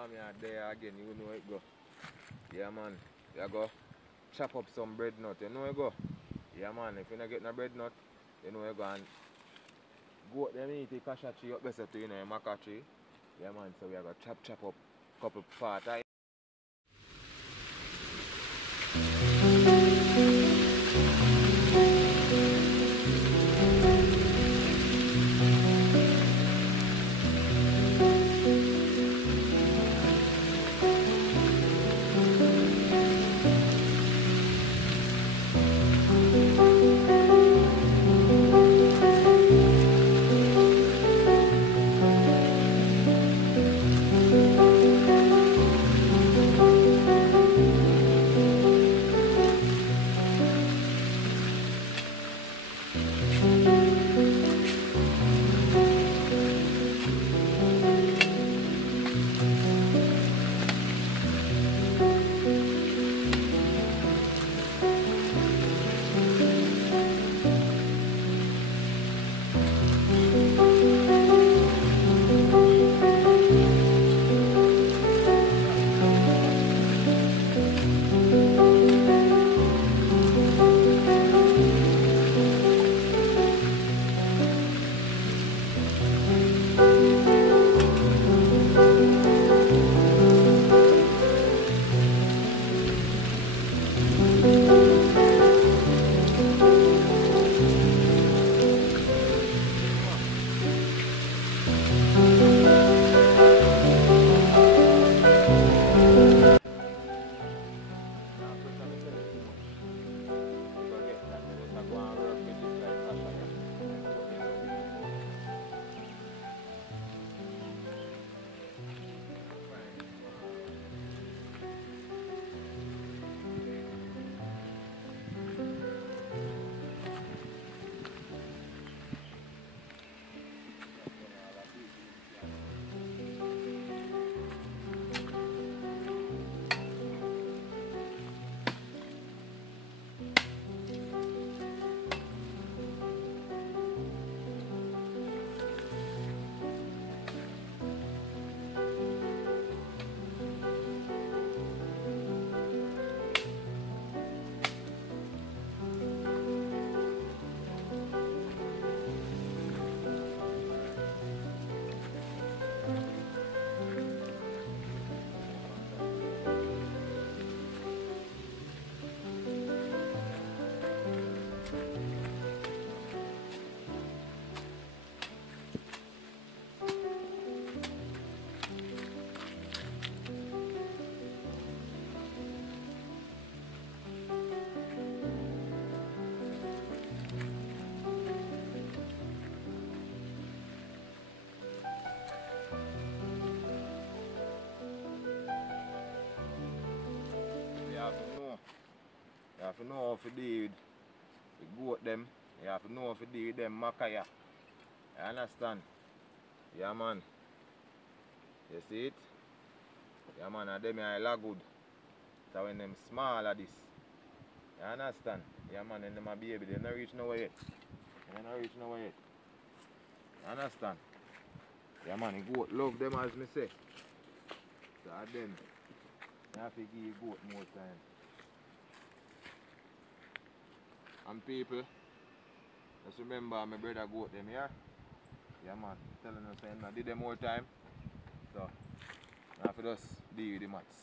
Come here there again, you know it go. Yeah man. You go chop up some bread nut, you know it go. Yeah man, if you not get no bread nut, you know you go and goat them eat the kasha tree up better to you know your maca tree. Yeah man, so we are gonna chop up couple part. You have to know how to deal with the goat them. You have to know how to deal with them makaya. You understand? Yeah man. You see it? Yeah man, and them are la good. So when them small like this. You understand? Yeah man, and them a baby, they not reach nowhere yet. They not reach nowhere yet. You understand? Yeah man, the goat love them as me say. So them, you have to give goat more time. And people, just remember my brother goat them here. Yeah man, telling us saying I did them more time. So I have to just deal with the mats.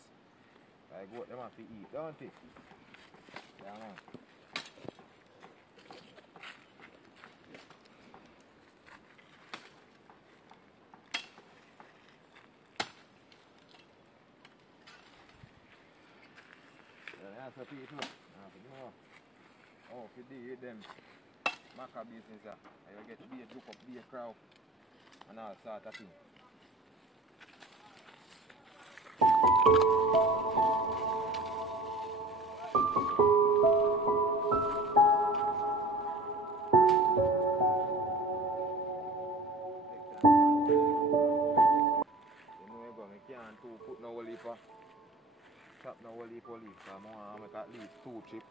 I goat them have to eat, don't it? Yeah man. Yeah, that's what people have to know. Oh, if you deal with them maca business, you get to be a look up, be a crowd, and all sort of thing. You know, I can't put no whole heap of chop no whole heap of leaf, so I want to make at least 2 chip.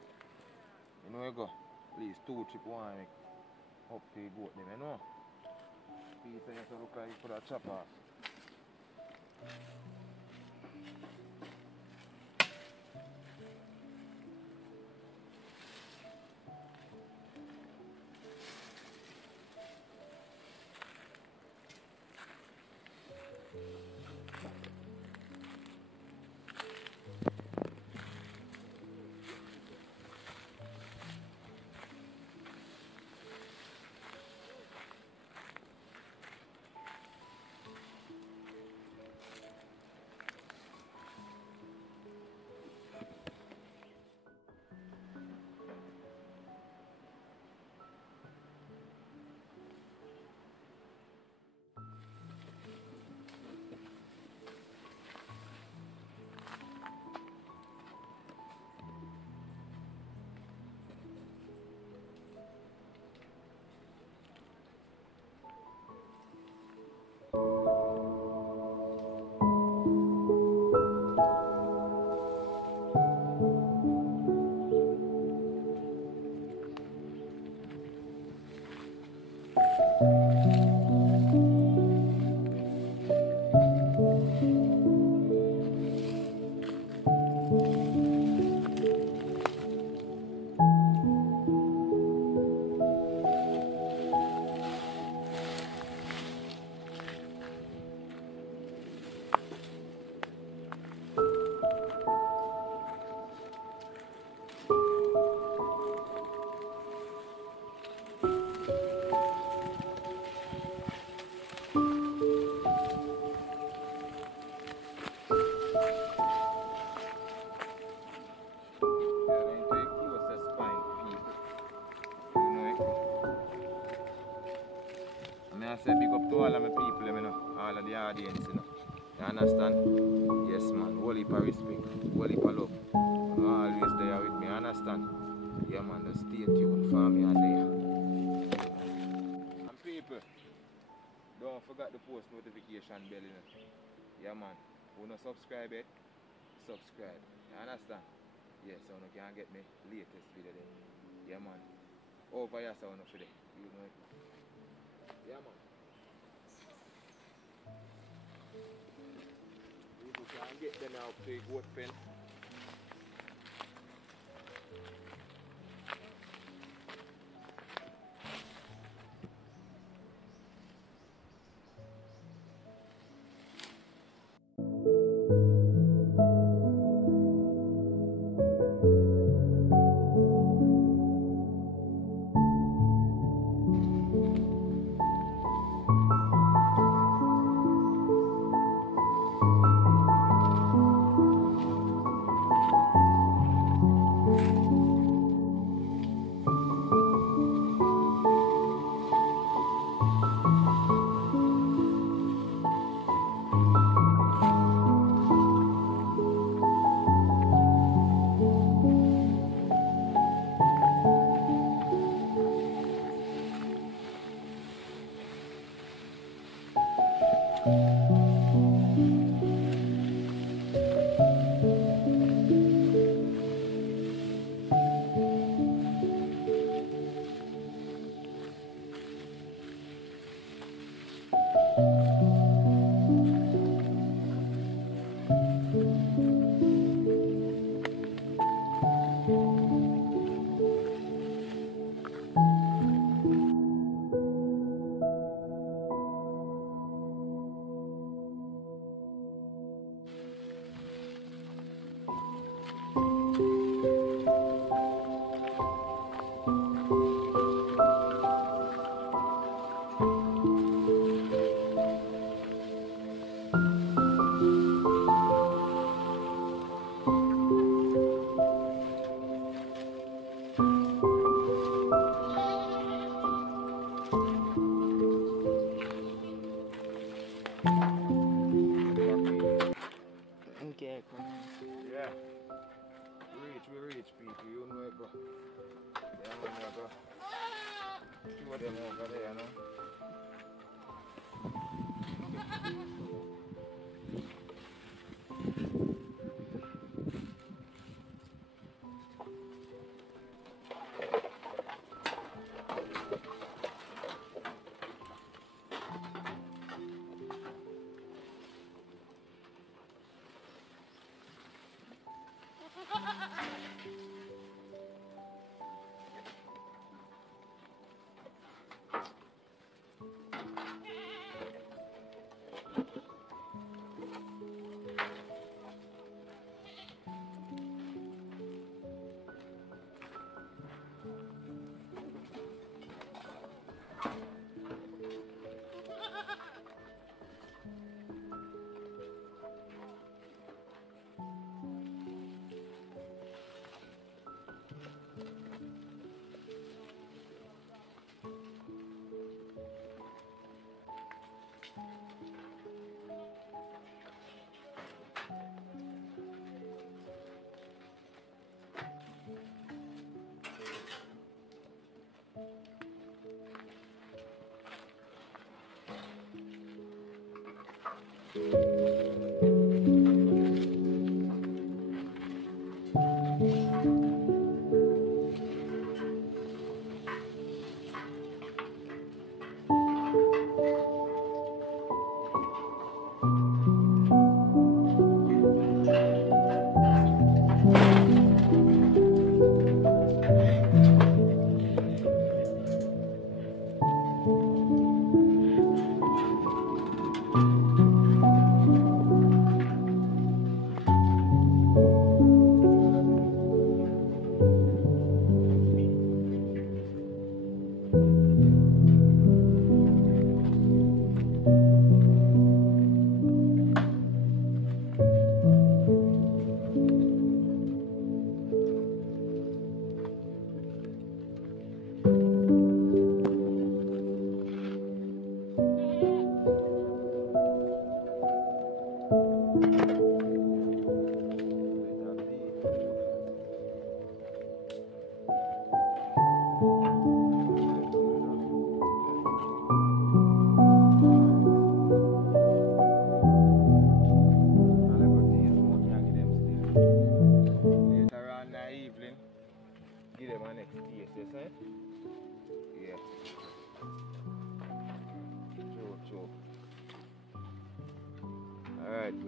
You know, you go, at least 2 chip want to make up to the goat them, you know. Piece you have to look like you could have chop off. I say big up to all of my people, you know, all of the audience, you know. You understand? Yes, man. Whole heap of respect, whole heap of love. You know, always there with me, understand? Yeah, man, just stay tuned for me and there. And people, don't forget the post notification bell, you know. Yeah, man. Who not subscribe yet? Subscribe. You understand? Yes, so you can get me latest video there. Yeah, man. Over here, so for there. You know it. Yeah, man. People can get them now to a goat pen. Yeah. We reach people, you know it, bro. Yeah, man, bro. Two of them over there, you know.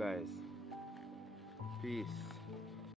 guys. Peace.